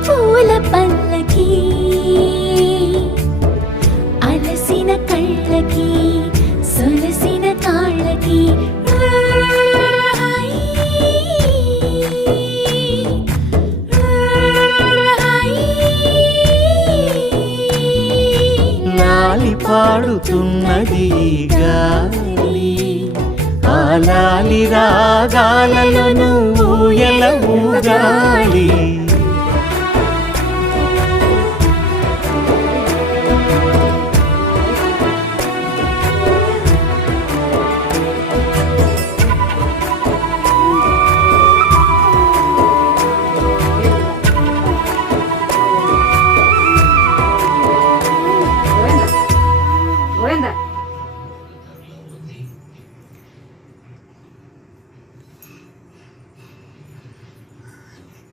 పూల పల్లకి అలసిన కళ్ళకి సొలసిన కాళ్ళకి లాలి పాడుతున్నది గాలి ఆ లాలి రాగాలలో నువ్వు ఎలా ఊగా